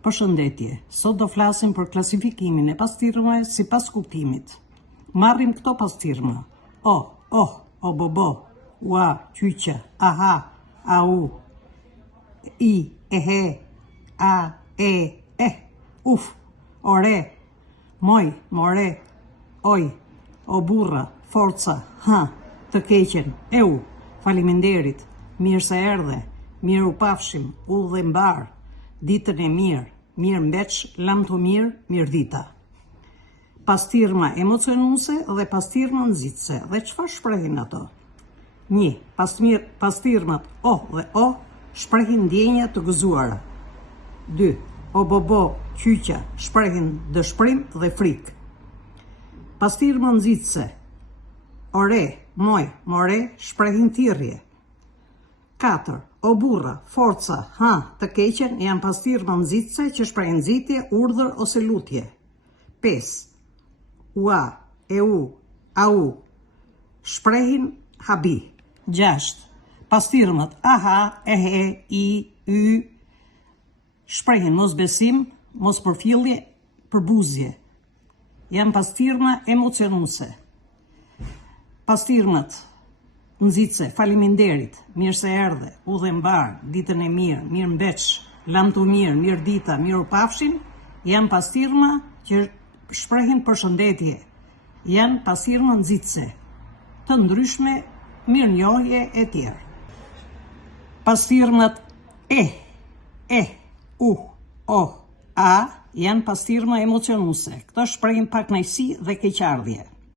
Përshëndetje, sot do flasim për klasifikimin e pastirmave sipas kuptimit. Marrim këto pastirma: o, bobo, ua, qyqa, aha, au, i, ehe, a, e, uf, ore, moj, more, oj, o burra, forca, ha, të keqen, eu, faleminderit, mirë se erdhe, mirë u pafshim, u dhe mbar, ditën e mirë, mirë mbeç, lam të mirë, mirë dita. Pastirma emocionuese dhe pastirma nxitse. Dhe çfarë shprehin ato? 1. Pastirmat o dhe o shprehin ndjenja të gëzuara. 2. O bobo, qyqa shprehin dëshpërim dhe frikë. Pastirma nxitse ore, moj, more shprehin thirrje. 4. O burra, forca, ha, të keqen janë pastirma nxitse që shprehin nxitje, urdhër ose lutje. 5. Ua, eu, au, shprehin habi. 6. Pastirmat aha, ehe, i, y, shprehin mosbesim, mospërfillje, përbuzje. Janë pastirma emocionuese. Pastirmat nxitse, faleminderit, mirë se erdhe, u dhe mbar, ditën e mirë, mirë mbeç, lam të mirë, mirë dita, mirë u pafshin, janë pastirma që shprehin përshëndetje, janë pastirma nxitse, të ndryshme, mirënjohje e tjerë. Pastirmat u, o, a janë pastirma emocionuese. Këto shprehin pakënaqësi dhe keqardhje.